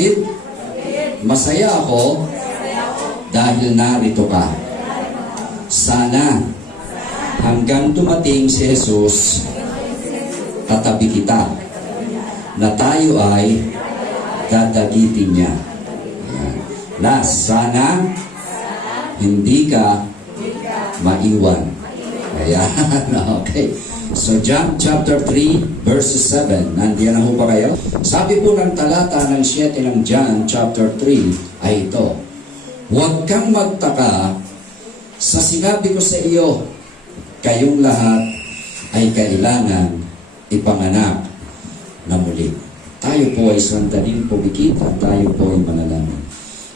Kapatid, masaya ako dahil narito ka. Sana hanggang dumating si Jesus, katabi kita, na tayo ay dadagitin niya. Last, sana hindi ka maiwan. Ayan, okay. So, John chapter 3, verses 7. Nandiyan na ho ba kayo? Sabi po ng talata ng 7 ng John chapter 3 ay ito. Huwag kang magtaka sa sinabi ko sa iyo, kayong lahat ay kailangan ipanganak na muli. Tayo po ay sandaling pumikit at tayo po ay manalangin.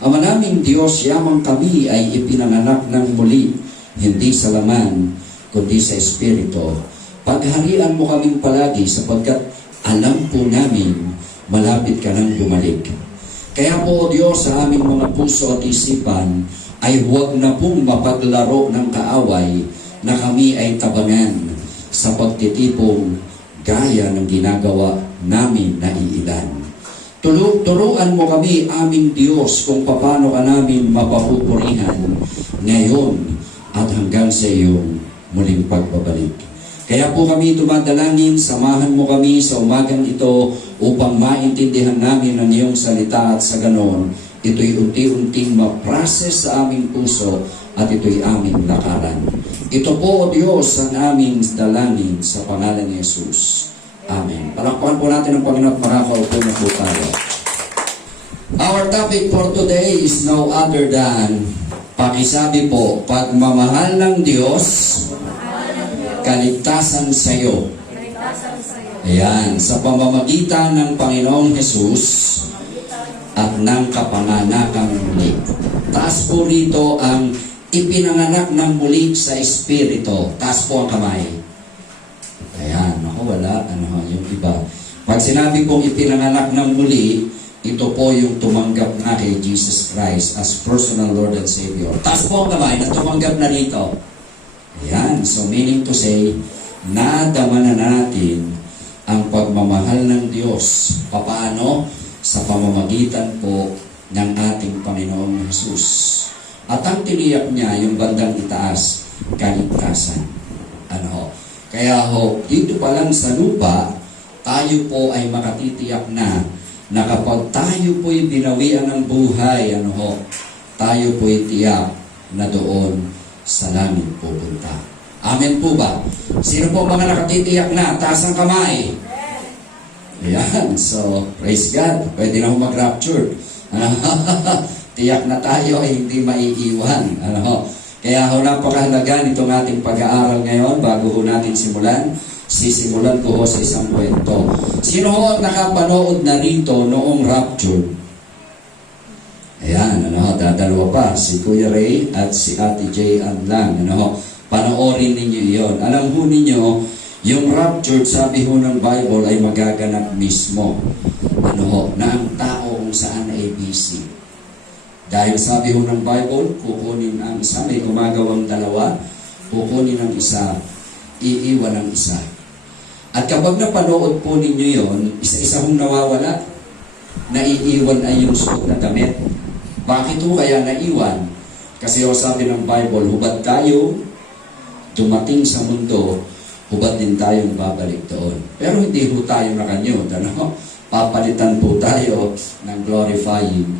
Ama naming Diyos, yamang kami ay ipinanganak ng muli, hindi sa laman, kundi sa Espiritu. Pagharian mo kaming palagi sapagkat alam po namin malapit ka nang bumalik. Kaya po, Diyos, sa aming mga puso at isipan ay huwag na pong mapaglaro ng kaaway na kami ay tabangan sa pagtitipong gaya ng ginagawa namin na iilan. Turuan mo kami, aming Diyos, kung paano ka namin mapapupurihan ngayon at hanggang sa iyong muling pagbabalik. Kaya po kami dumadalangin, samahan mo kami sa umagang ito upang maintindihan namin ang iyong salita at sa ganon, ito'y unti-unting ma-process sa aming puso at ito'y aming lakaran. Ito po, O Diyos, ang aming dalangin sa pangalan ni Jesus. Amen. Palakpakan po natin ang Panginoon at makakaupo na po tayo. Our topic for today is no other than, pakisabi po, pagmamahal ng Diyos, kaligtasan sa iyo. Ayan, sa pamamagitan ng Panginoong Jesus at ng kapanganakang muli. Taas po rito ang ipinanganak ng muli sa Espiritu. Taas po ang kamay. Ayan, ako wala, yung iba. Pag sinabi pong ipinanganak ng muli, ito po yung tumanggap na kay Jesus Christ as personal Lord and Savior. Taas po ang kamay na tumanggap na rito. Ayan, so meaning to say, nadama na natin ang pagmamahal ng Diyos. Papaano? Sa pamamagitan po ng ating Panginoong Jesus. At ang tiniyak niya, yung bandang itaas, kaligtasan. Kaya dito pa lang sa lupa, tayo po ay makatitiyak na kapag tayo po'y binawian ng buhay, tayo po'y tiyak na doon sa langit pupunta. Amen po ba? Sino po mga nakatitiyak na? Taas ang kamay. Ayan, so praise God. Pwede na ho mag-rapture. Tiyak na tayo ay hindi maiiwan. Kaya napakahalaga nitong ating pag-aaral ngayon bago ho natin simulan. Sisimulan ko sa isang kwento. Sino ho nakapanood na rito noong rapture? Ayan, dadalawa pa, si Kuya Ray at si Ate J. Lang. Panoorin ninyo iyon. Alam ho ninyo, yung rapture, sabi ho ng Bible, ay magaganap mismo. Na ang tao kung saan ay busy. Dahil sabi ho ng Bible, kukunin ang isa, may gumagawang dalawa, kukunin ang isa, iiwan ang isa. At kapag napanood po ninyo yon, isa-isa hong nawawala, naiiwan ay yung suot na damit. Bakit ho kaya naiwan? Kasi sabi ng Bible, hubad tayo, dumating sa mundo, hubad din tayong babalik doon. Pero hindi ho tayo nakanyod, papalitan po tayo ng glorifying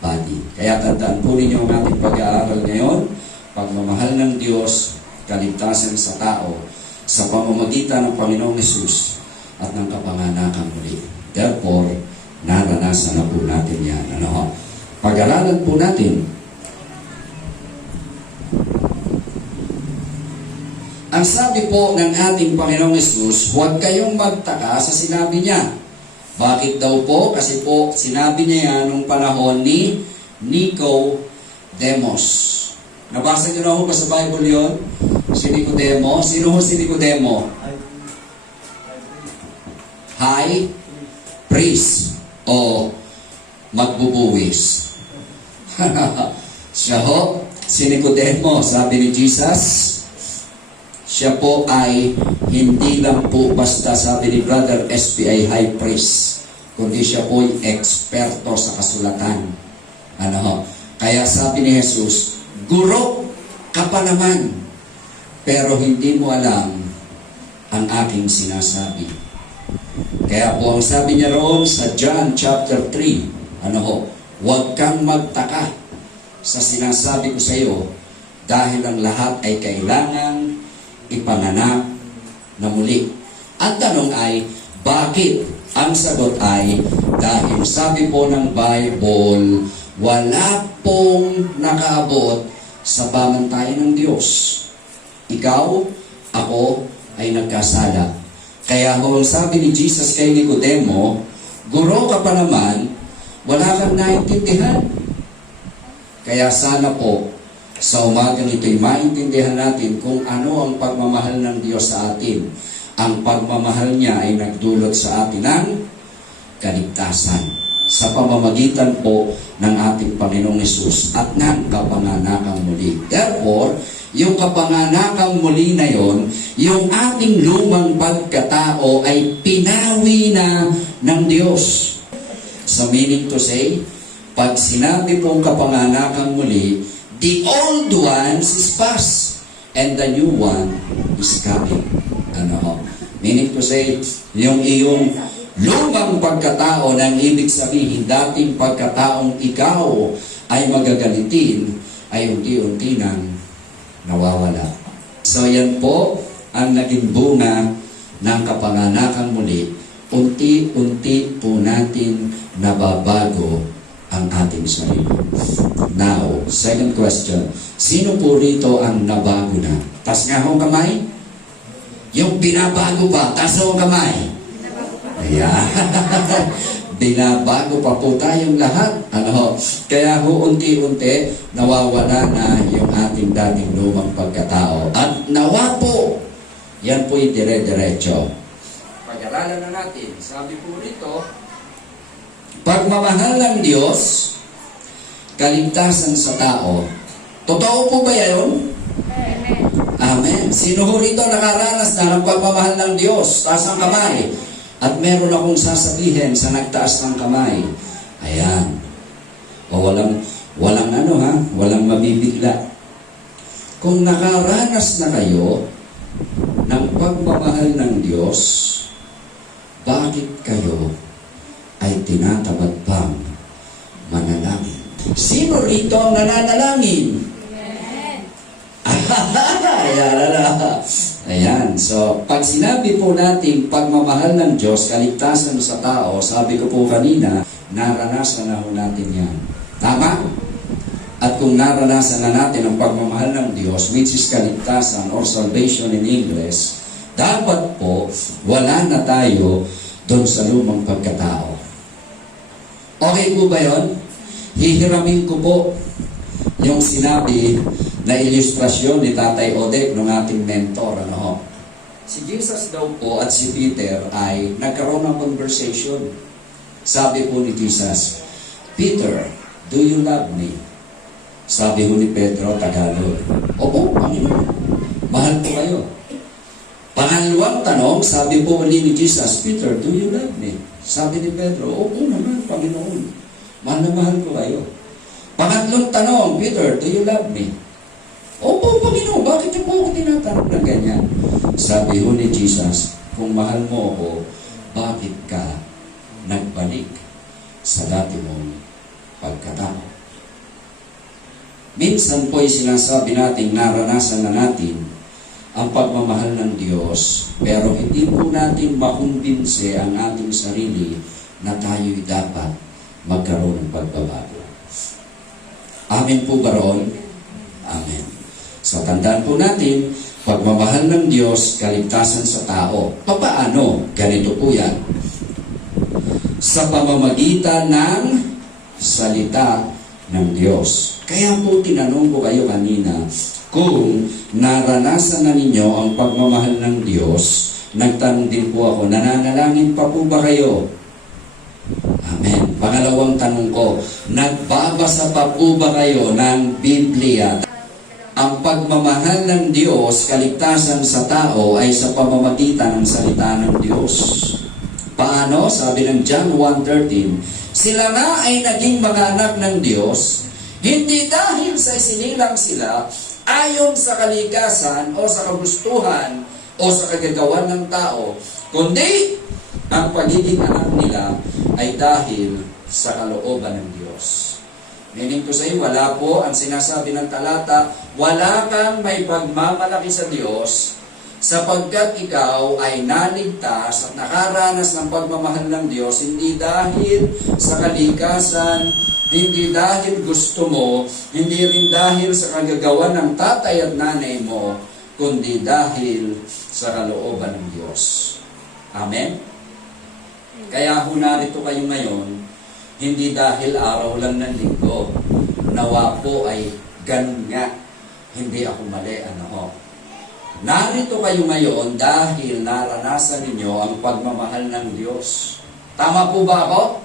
body. Kaya tandaan po ninyo ang ating pag-aaral ngayon, pagmamahal ng Diyos, kaligtasan sa tao, sa pamamagitan ng Panginoong Jesus at ng kapanganakang muli. Therefore, naranasan na po natin yan. Pag-aralan po natin ang sabi po ng ating Panginoong Jesus, huwag kayong magtaka sa sinabi niya. Bakit daw po? Kasi po sinabi niya yan nung panahon ni Nicodemos. Nabasa niyo na ho ba sa Bible yon? Si Nicodemo. Sino ho si Nicodemo? High priest o magbubuwis. Siya ho, si Nicodemo, sabi ni Jesus, siya po ay hindi lang po basta, sabi ni Brother SPI, high priest, kundi siya po'y eksperto sa kasulatan. Ano? Kaya sabi ni Jesus, guro ka pa naman, pero hindi mo alam ang aking sinasabi. Kaya po ang sabi niya roon sa John chapter 3, huwag kang magtaka sa sinasabi ko sa iyo, dahil ang lahat ay kailangang ipanganak na muli. Ang tanong ay, bakit? Ang sagot ay, dahil sabi po ng Bible, wala pong nakaabot sa pamantayan ng Diyos. Ikaw, ako, ay nagkasala. Kaya kung sabi ni Jesus kay Nicodemo, guro ka pa naman, wala kang naintindihan. Kaya sana po, sa umagang ito'y maintindihan natin kung ano ang pagmamahal ng Diyos sa atin. Ang pagmamahal niya ay nagdulot sa atin ng kaligtasan sa pamamagitan po ng ating Panginoong Hesus at ng kapanganakang muli. Therefore, yung kapanganakang muli na yon, yung ating lumang pagkatao ay pinawi na ng Diyos. So meaning to say, pag sinabi pong kapanganakang muli, the old ones is past and the new one is coming. Meaning to say, yung iyong lumang pagkatao na ibig sabihin, dating pagkataong ikaw ay magagalitin, ay unti-unti nang nawawala. So yan po ang naging bunga ng kapanganakang muli. Unti-unti po natin nababago ang ating sarili. Now, second question. Sino po rito ang nabago na? Tas nga ho kamay? Yung binabago pa, tas ho kamay? Ayan. Binabago pa po tayong lahat. Kaya ho unti-unti nawawala na yung ating dating lumang pagkatao. At nawa po, yan po'y dire-diretso. Pag-aralan na natin, sabi po rito, pagmamahal ng Diyos, kaligtasan sa tao. Totoo po ba yan? Amen. Sino ho rito nakaranas na ng pagmamahal ng Diyos? Taas ang kamay. At meron akong sasabihin sa nagtaas ng kamay. Ayan. O walang mabibigla. Kung nakaranas na kayo ng pagmamahal ng Diyos, bakit kayo ay tinatamad pang manalangin? Sino rito ang nananalangin? Ayan. So, pag sinabi po natin pagmamahal ng Diyos, kaligtasan sa tao, sabi ko po kanina, naranasan na po natin yan. Tama? At kung naranasan na natin ang pagmamahal ng Diyos, which is kaligtasan or salvation in English, dapat po, wala na tayo doon sa lumang pagkatao. Okay po ba yun? Hihiramin ko po yung sinabi na ilustrasyon ni Tatay Odek ng ating mentor. Si Jesus daw po at si Peter ay nagkaroon ng conversation. Sabi po ni Jesus, Peter, do you love me? Sabi po ni Pedro, Tagalog, opo, Panginoon, mahal ko kayo. Pangalawang tanong, sabi po ulit ni Jesus, Peter, do you love me? Sabi ni Pedro, opo naman, Panginoon, mahal na mahal ko kayo. Pangatlong tanong, Peter, do you love me? Opo, Panginoon, bakit niyo po ako tinatanong na ganyan? Sabi ho ni Jesus, kung mahal mo ako, bakit ka nagbalik sa dati mong pagkatao? Minsan po'y sinasabi natin, naranasan na natin ang pagmamahal ng Diyos, pero hindi po natin makumbinse ang ating sarili na tayo'y dapat magkaroon ng pagbabago. Amen po ba roon? Amen. So, tandaan po natin, pagmamahal ng Diyos, kaligtasan sa tao. Papaano? Ganito po yan. Sa pamamagitan ng salita ng Diyos. Kaya po tinanong ko kayo kanina, kung naranasan na ninyo ang pagmamahal ng Diyos, nagtanong din po ako, nananalangin pa po ba kayo? Amen. Pangalawang tanong ko, nagbabasa pa po ba kayo ng Biblia? Ang pagmamahal ng Diyos, kaligtasan sa tao, ay sa pamamagitan ng salita ng Diyos. Paano? Sabi ng John 1:13, sila nga ay naging mga anak ng Diyos, hindi dahil sa isinilang sila ayon sa kalikasan o sa kagustuhan o sa kagagawan ng tao, kundi ang pagiging anak nila ay dahil sa kalooban ng Diyos. Meaning to say, wala po ang sinasabi ng talata, wala kang may pagmamalaki sa Diyos sapagkat ikaw ay naligtas at nakaranas ng pagmamahal ng Diyos, hindi dahil sa kalikasan, hindi dahil gusto mo, hindi rin dahil sa kagagawa ng tatay at nanay mo, kundi dahil sa kalooban ng Diyos. Amen? Kaya ho narito kayo ngayon, hindi dahil araw lang ng linggo, nawa po ay ganun nga, hindi ako mali, Narito kayo ngayon dahil naranasan ninyo ang pagmamahal ng Diyos. Tama po ba ako?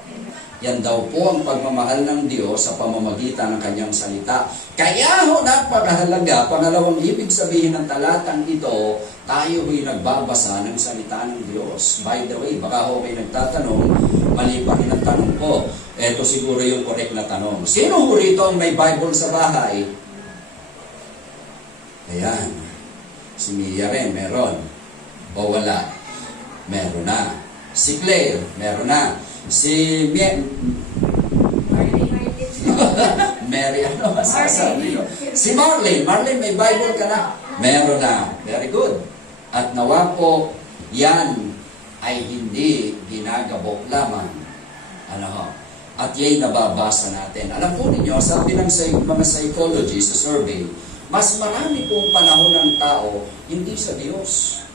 Yan daw po ang pagmamahal ng Diyos sa pamamagitan ng kanyang salita. Kaya ho napakahalaga, pangalawang ibig sabihin ng talatang ito, tayo ho'y nagbabasa ng salita ng Diyos. By the way, baka ho kayo nagtatanong, mali pa rin ang tanong ko. Ito siguro yung correct na tanong. Sino ho rito ang may Bible sa bahay? Ayan. Si Mia rin, meron. O wala? Meron na. Si Claire, meron na. Si Mary, ano masasabi ko? Si Marlene, may Bible ka na? Meron na. Very good. At nawa po, yan ay hindi ginagabok lamang. At yan nababasa natin. Alam po ninyo, sabi ng mga psychologists sa survey, mas marami pong panahon ng tao hindi sa Diyos,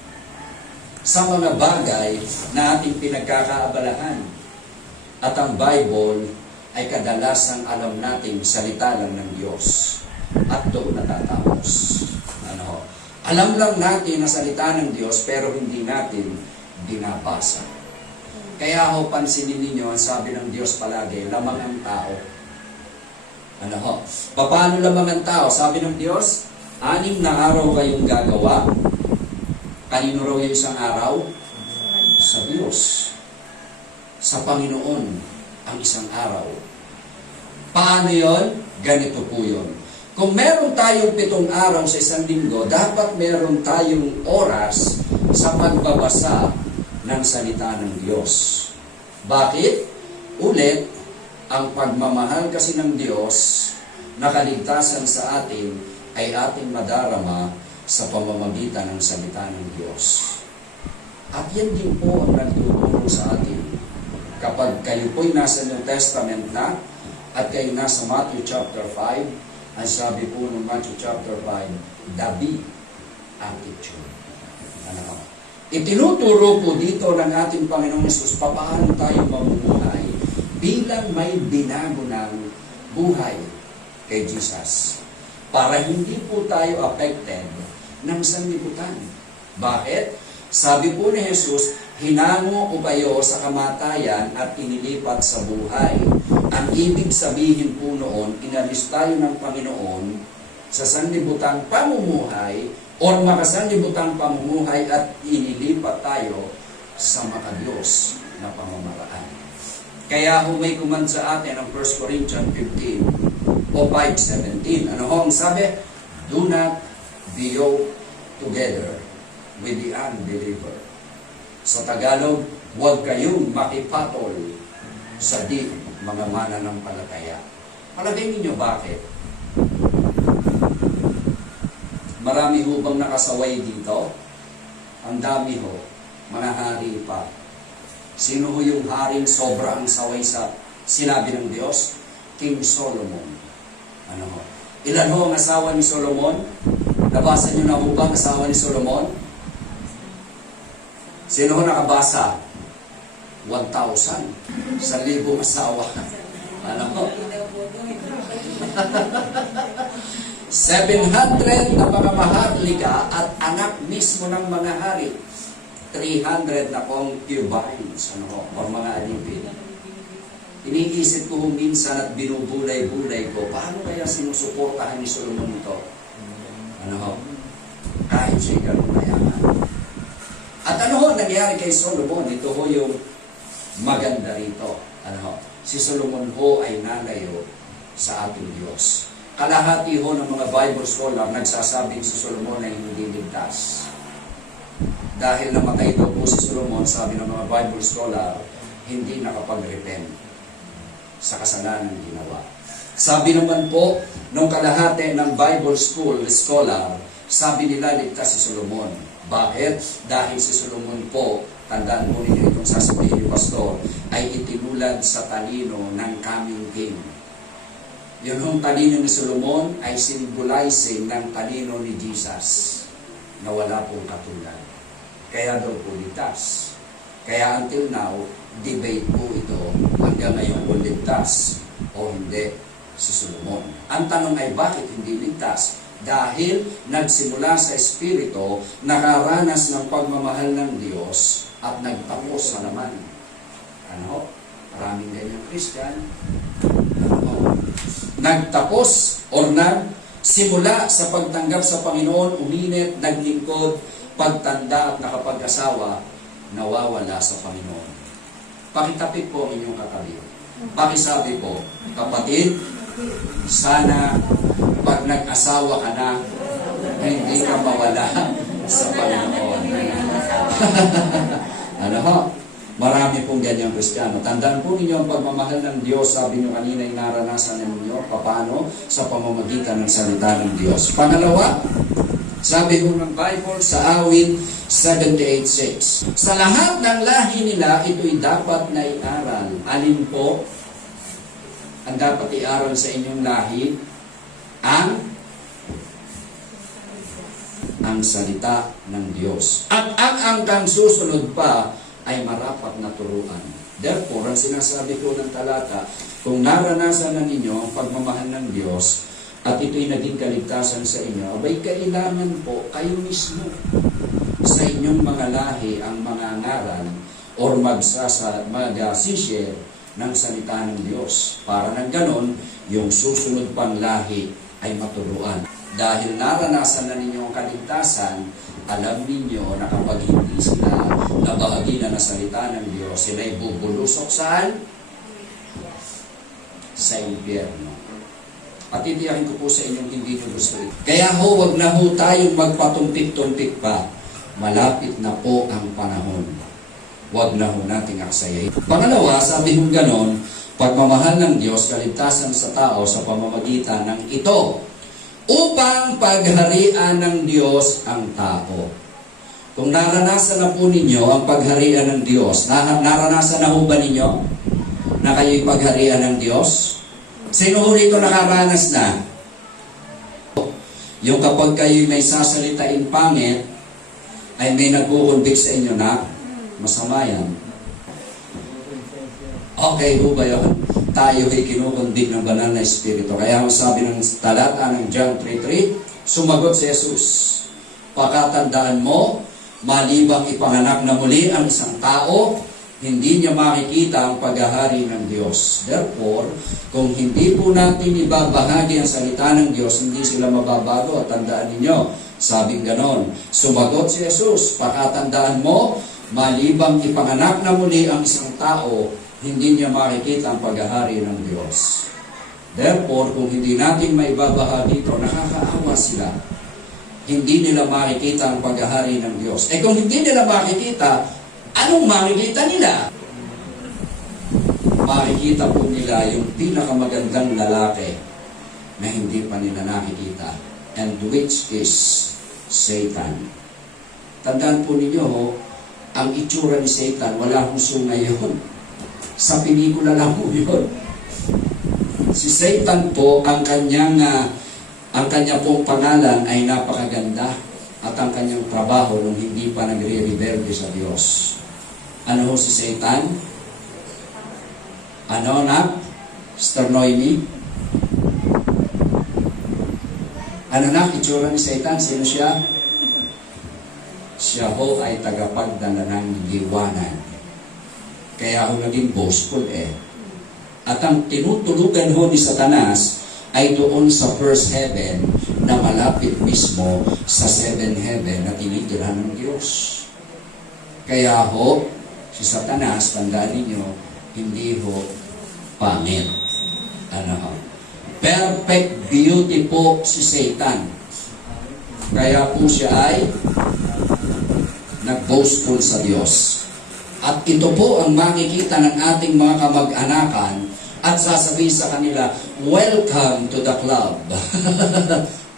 sa mga bagay na ating pinagkakaabalahan. At ang Bible ay kadalasang alam nating salita lang ng Diyos. At doon natatapos. Alam lang natin na salita ng Diyos pero hindi natin binabasa. Kaya ho, pansinin ninyo, ang sabi ng Diyos palagi, lamang ang tao. Paano lamang ang tao? Sabi ng Diyos, 6 na araw kayong gagawa. Kanino raw yung isang araw? Sa Diyos. Sa Panginoon ang isang araw. Paano yon? Ganito po yun. Kung meron tayong 7 araw sa isang linggo, dapat meron tayong oras sa pagbabasa ng salita ng Diyos. Bakit? Ulit, ang pagmamahal kasi ng Diyos na kaligtasan sa atin ay ating madarama sa pamamagitan ng salita ng Diyos. At yan din po ang nagtuturo sa atin. Kapag kayo po'y nasa New Testament na at kayo nasa Matthew chapter 5, ang sabi po ng Matthew chapter 5, the big attitude. Itinuturo po dito ng ating Panginoong Hesus paano tayo mamumuhay bilang may binago ng buhay kay Jesus. Para hindi po tayo affected ng sanlibutan. Bakit? Sabi po ni Jesus, hinango ko kayo sa kamatayan at inilipat sa buhay. Ang ibig sabihin po noon, inalis tayo ng Panginoon sa sanlibutang pamumuhay o makasanlibutang pamumuhay at inilipat tayo sa makadiyos na pamamaraan. Kaya kung may command sa atin ang 1 Corinthians 15 o 5:17, ano ang sabi? Do not be yoked together with the unbeliever. Sa Tagalog, huwag kayong makipatol sa di mga mananampalataya. Palagay ninyo bakit? Marami ho bang nakasaway dito? Ang dami ho, mga hari pa. Sino ho yung haring sobrang saway sa sinabi ng Diyos? King Solomon. Ano ho? Ilan ho ang asawa ni Solomon? Nabasa niyo na ho ba ang asawa ni Solomon? Sino ho nakabasa? 1,000. 1,000 asawa. Ano ho? 700 na mga maharlika at anak mismo ng mga hari. 300 na concubines, o mga alipin. Iniisip ko minsan at binubulay-bulay ko, paano kaya sinusuportahan ni Solomon ito? Kahit siya ganun mayaman. At ano ho nangyari kay Solomon? Ito ho yung maganda rito. Si Solomon ho ay nalayo sa ating Diyos. Kalahati ho ng mga Bible scholar nagsasabing si Solomon ay hindi ligtas. Dahil namatay daw po si Solomon, sabi ng mga Bible scholar, hindi nakapag-repent sa kasalanan ginawa. Sabi naman po, nung kalahati ng Bible school scholar, sabi nila ligtas si Solomon. Bakit? Dahil si Solomon po, tandaan po ninyo itong sasabihin ni Pastor, ay itinulad sa talino ng coming king. Yun hong talino ni Solomon ay symbolizing ng talino ni Jesus na wala pong katulad. Kaya daw po ligtas. Kaya until now, debate po ito hanggang ngayon kung ligtas o hindi si Solomon. Ang tanong ay bakit hindi ligtas? Dahil nagsimula sa Espiritu, nakaranas ng pagmamahal ng Diyos at nagtapos na naman. Maraming ganyang Christian. Nagtapos or nagsimula sa pagtanggap sa Panginoon, uminit, naglingkod, pagtanda at nakapag-asawa, nawawala sa Panginoon. Pakitapik po ang inyong katabi. Pakisabi po, kapatid, sana pag nag-asawa ka na, hindi ka mawala sa Panginoon. Marami pong ganyang Kristiyano. Tandaan po ninyo ang pagmamahal ng Diyos, sabi nyo kanina, yung naranasan ninyo, paano? Sa pamamagitan ng salita ng Diyos. Pangalawa, sabi po ng Bible sa awit 78:6. Sa lahat ng lahi nila, ito'y dapat na iaral. Alin po ang dapat iaral sa inyong lahi? Ang salita ng Diyos. At ang hanggang susunod pa ay marapat na turuan. Therefore, ang sinasabi ko ng talata, kung naranasan na ninyo ang pagmamahal ng Diyos, at ito'y naging kaligtasan sa inyo, abay kailangan po kayo mismo sa inyong mga lahi ang mga ngaral or mag-share ng salita ng Diyos. Para ng ganon, yung susunod pang lahi ay maturuan. Dahil naranasan na ninyo ang kaligtasan, alam ninyo na kapag hindi sila nabahagi na ng salita ng Diyos, sila ay bubulusok saan? Sa impyerno. At itiyakin ko po sa inyong hindi nyo gusto ito. Kaya wag na ho tayong magpatumpik-tumpik pa. Malapit na po ang panahon. Wag na ho nating aksayahin. Pangalawa, sabi hong ganon, pagmamahal ng Diyos, kaligtasan sa tao sa pamamagitan ng ito, upang pagharian ng Diyos ang tao. Kung naranasan na po ninyo ang pagharian ng Diyos, naranasan na ho ba ninyo na kayo'y pagharian ng Diyos? Sino ho rito nakaranas na? Yung kapag kayo'y may sasalitain pangit, ay may nagkukunbik sa inyo na masama yan. Okay ho ba yun? Tayo ay kinukunbik ng banal na Espiritu. Kaya ang sabi ng talata ng John 3:3, sumagot si Jesus, pakatandaan mo, malibang ipanganak na muli ang isang tao, hindi niya makikita ang paghahari ng Diyos. Therefore, kung hindi po natin ibabahagi ang salita ng Diyos, hindi sila mababago. At tandaan ninyo, sabing ganon, sumagot si Jesus, pakatandaan mo, malibang ipanganak na muli ang isang tao, hindi niya makikita ang paghahari ng Diyos. Therefore, kung hindi natin maibabahagi ito, nakakaawa sila. Hindi nila makikita ang paghahari ng Diyos. Kung hindi nila makikita, anong makikita nila? Makikita po nila yung pinakamagandang lalaki na hindi pa nila nakikita, and which is Satan. Tandaan po ninyo, ang itsura ni Satan, wala hong sungay yun. Sa pelikula lang po yun. Si Satan po, ang kanya pong pangalan ay napakaganda at ang kanyang trabaho nung hindi pa nagre-rebelde sa Diyos. Ano ho si Satan? Ano na? Sternoini? Ano na? Itsura ni Satan? Sino siya? Siya ho ay tagapagdala ng liwanag. Kaya ho naging boastful At ang tinutulugan ho ni Satanas ay doon sa first heaven na malapit mismo sa seventh heaven na tinitirahan ng Diyos. Kaya ho, Si Satanas, tandaan ninyo, hindi ho pangit. Ano ho? Perfect beauty po si Satan. Kaya po siya ay nag-boastful sa Diyos. At ito po ang makikita ng ating mga kamag-anakan at sasabihin sa kanila, welcome to the club.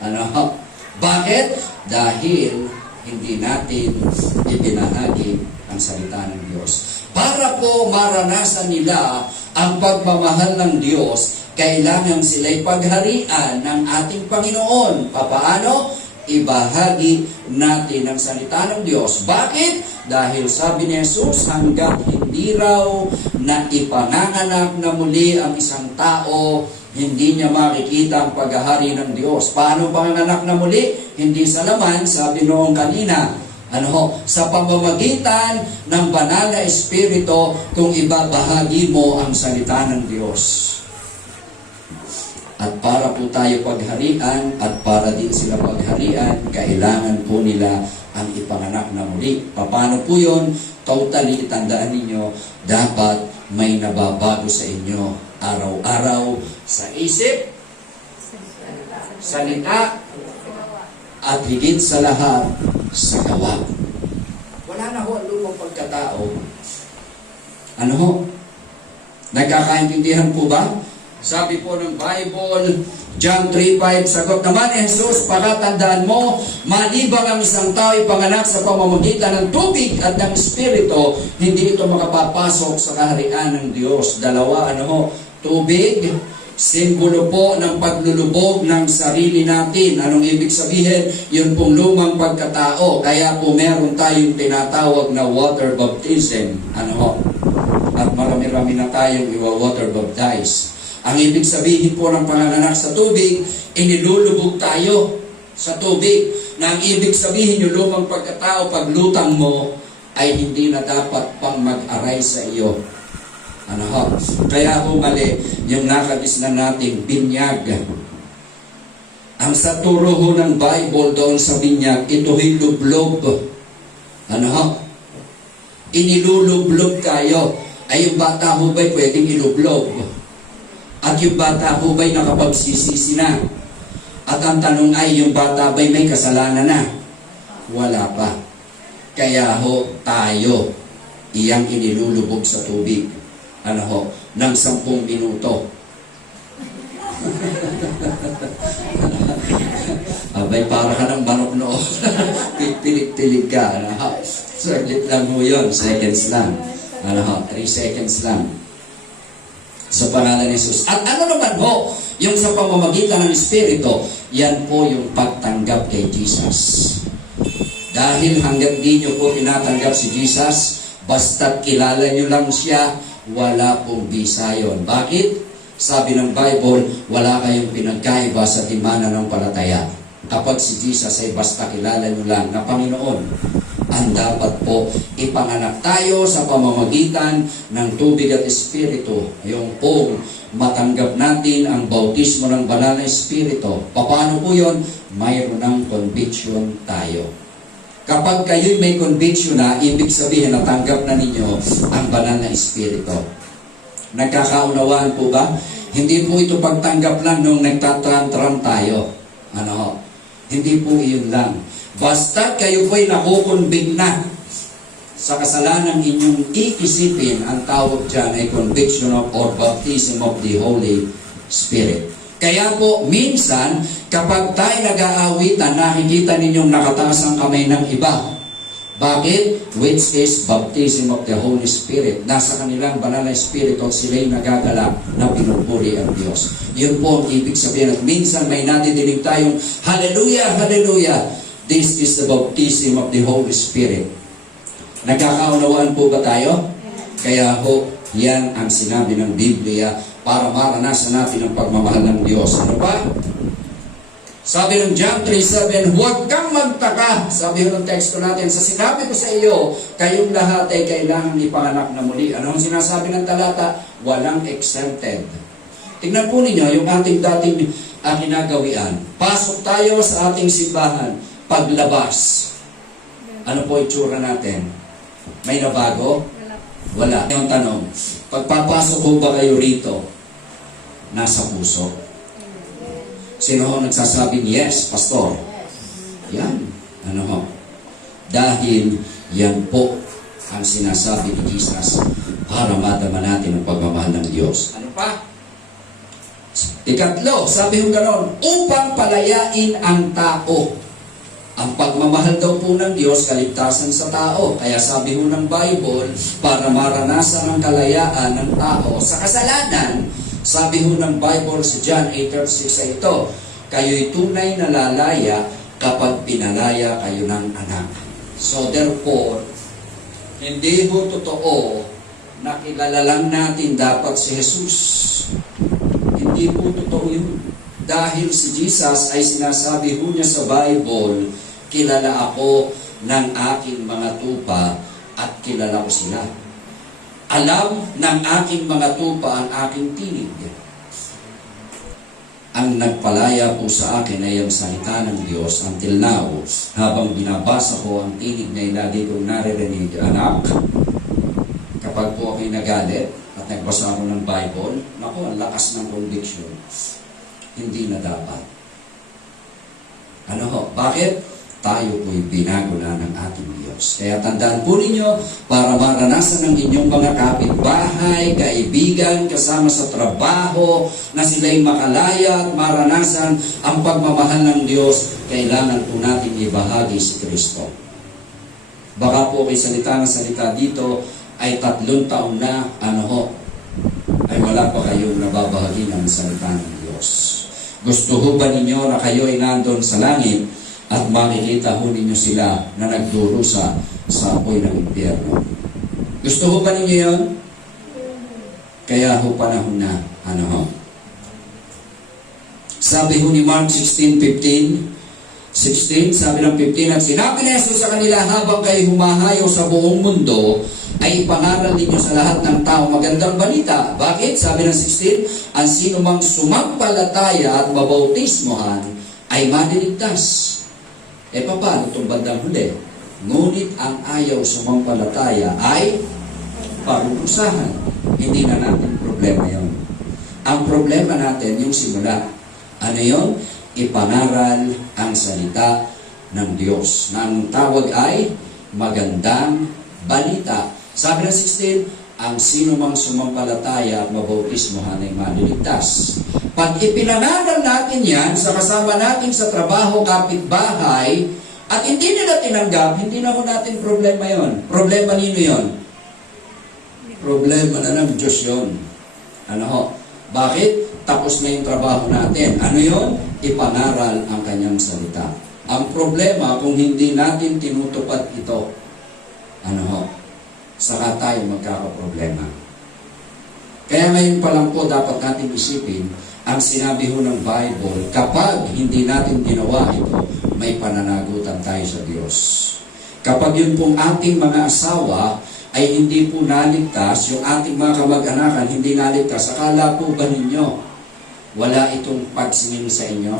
Ano? Bakit? Dahil hindi natin ibinahagi ang salita ng Diyos. Para po maranasan nila ang pagmamahal ng Diyos, kailangan sila'y pagharian ng ating Panginoon. Papaano? Ibahagi natin ang salita ng Diyos. Bakit? Dahil sabi ni Jesus, hanggat hindi raw na ipanganganak na muli ang isang tao, hindi niya makikita ang paghahari ng Diyos. Paano panganganak na muli? Hindi sa laman, sabi noong kanina. Sa pamamagitan ng banal na Espiritu kung ibabahagi mo ang salita ng Diyos. At para po tayo pagharian at para din sila pagharian, kailangan po nila ang ipanganak na muli. Paano po yun? Totally, tandaan ninyo, dapat may nababago sa inyo araw-araw sa isip, salita, at higit sa lahat, sa gawa. Wala na ho ang lumang pagkatao. Ano ho? Nagkakaintindihan po ba? Sabi po ng Bible, John 3:5, sagot naman ni Jesus, pakatandaan mo, malibang ang isang tao ipanganak sa pamamagitan ng tubig at ng Espiritu, hindi ito makapapasok sa kaharian ng Diyos. Dalawa, tubig, simbolo po ng paglulubog ng sarili natin. Anong ibig sabihin? Yun pong lumang pagkatao. Kaya po meron tayong tinatawag na water baptism. At marami-rami na tayong iwa-water baptize. Ang ibig sabihin po ng panganganak sa tubig, inilulubog tayo sa tubig. Na ang ibig sabihin yung lumang pagkatao, paglutang mo, ay hindi na dapat pang mag-aray sa iyo. Kaya mali yung nakabis na nating binyag. Ang sa turo ho ng Bible doon sa binyag, ito'y lublob. Inilulublob tayo. Ay yung bata ho ba'y pwedeng ilublob? At yung bata ho ba'y nakapagsisisi na? At ang tanong ay, yung bata ba'y may kasalanan na? Wala pa. Kaya ho, tayo, iyang inilulubog sa tubig. Ng 10 minuto. Abay, para ka ng manok noon. Pipilig-pilig ka. Saglit lang mo yun, seconds lang. 3 seconds lang. Sa pangalan ni Jesus. At ano naman ho, yung sa pamamagitan ng Espiritu, yan po yung pagtanggap kay Jesus. Dahil hanggang di nyo po tinatanggap si Jesus, basta't kilala nyo lang siya, wala pong bisa yun. Bakit? Sabi ng Bible, wala kayong pinagkaiba sa timana ng palataya. Kapag si Jesus ay basta kilala nyo lang na Panginoon, ang dapat po ipanganak tayo sa pamamagitan ng tubig at Espiritu. Yung pong matanggap natin ang bautismo ng banal na Espiritu. Paano po yun? Mayroon ng conviction tayo. Kapag kayo'y may conviction na, ibig sabihin natanggap na ninyo ang banal na Espiritu. Nagkakaunawaan po ba? Hindi po ito pagtanggap lang nung nagtatran-tran tayo. Hindi po iyon lang. Basta kayo po'y nakukonvict na sa kasalanan inyong iisipin, ang tawag dyan ay conviction of or baptism of the Holy Spirit. Kaya po, minsan, kapag tayo nag-aawitan, nakikita ninyong nakataas ang kamay ng iba. Bakit? Which is baptism of the Holy Spirit. Nasa kanilang banal na Espiritu at sila'y nagagalak na pinupuri ang Diyos. Yun po ang ibig sabihin. At minsan may nadidinig tayong, Hallelujah, Hallelujah. This is the baptism of the Holy Spirit. Nagkakaunawaan po ba tayo? Kaya ho, yan ang sinabi ng Biblia para maranasan natin ang pagmamahal ng Diyos. Ano ba? Sabi ng John 3:7, huwag kang magtaka, sabi ng teksto natin, sa sinabi ko sa iyo, kayong lahat ay kailangan ipanganak na muli. Ano ang sinasabi ng talata? Walang exempted. Tingnan po ninyo yung ating dating ginagawian. Pasok tayo sa ating simbahan. Paglabas, ano po itsura natin? May nabago? Wala. Yung tanong, pagpapasok ko ba kayo rito? Nasa puso. Sino ho nagsasabing yes, pastor? Yan. Ano ho? Dahil yan po ang sinasabi ni Jesus para madama natin ang pagmamahal ng Diyos. Ano pa? Ikatlo, sabi ho ganon, upang palayain ang tao. Ang pagmamahal daw po ng Diyos, kaligtasan sa tao. Kaya sabi ho ng Bible, para maranasan ang kalayaan ng tao sa kasalanan, sabi ho ng Bible sa John 8:36 ay ito, kayo'y tunay na lalaya kapag pinalaya kayo ng anak. So therefore, hindi ho totoo na kilala lang natin dapat si Jesus. Hindi po totoo yun. Dahil si Jesus ay sinasabi ho niya sa Bible, kilala ako ng aking mga tupa at kilala ko sila. Alam ng aking mga tupa ang aking tinig. Ang nagpalaya po sa akin ay ang salita ng Diyos until now. Habang binabasa ko ang tinig na lagi kong naririnig, anak, kapag po ako'y nagalit at nagbasa ako ng Bible, naku, ang lakas ng conviction. Hindi na dapat. Ano ho? Bakit? Tayo po'y binago na ng ating Diyos. Kaya tandaan po ninyo, para maranasan ng inyong mga kapitbahay, kaibigan, kasama sa trabaho, na sila'y makalaya at maranasan ang pagmamahal ng Diyos, kailangan po natin ibahagi si Kristo. Baka po kay salita ng salita dito, ay 3 taon na, ano ho, ay wala pa kayong nababahagi ng salita ng Diyos. Gusto ho ba ninyo na kayo ay nandun sa langit at makikita ho ninyo sila na nagdurusa sa apoy ng impyerno? Gusto ho ba ninyo yun? Kaya ho panahon na, ano ho? Sabi ho ni Mark 16, sabi ng 15, at sinabi ni Jesus sa kanila, habang kayo humahayo sa buong mundo, ay ipangaral ninyo sa lahat ng tao magandang balita. Bakit? Sabi ng 16, ang sino mang sumampalataya at mabautismohan ay maliligtas. E paano itong bandang huli? Ngunit ang ayaw sumampalataya ay parurusahan. Hindi na natin problema yon. Ang problema natin yung simula. Ano yon? Ipangaral ang salita ng Diyos. Na ang tawag ay magandang balita. Sabi ng 16, ang sino mang sumampalataya at mabautismohan ay maliligtas. Pag ipinangaral natin yan sa kasama natin sa trabaho, kapitbahay, at hindi nila tinanggap, hindi na ho natin problema yon. Problema nino yon? Problema na ng Diyos yon. Ano ho? Bakit? Tapos na yung trabaho natin. Ano yon? Ipangaral ang kanyang salita. Ang problema, kung hindi natin tinutupad ito, ano ho? Saka tayo magkakaproblema. Kaya ngayon pa lang po dapat natin isipin ang sinabi ho ng Bible, kapag hindi natin ginawa ito, may pananagutan tayo sa Diyos. Kapag yun pong ating mga asawa ay hindi po naligtas, yung ating mga kamag-anakan hindi naligtas, akala po ba ninyo wala itong pagsingil sa inyo?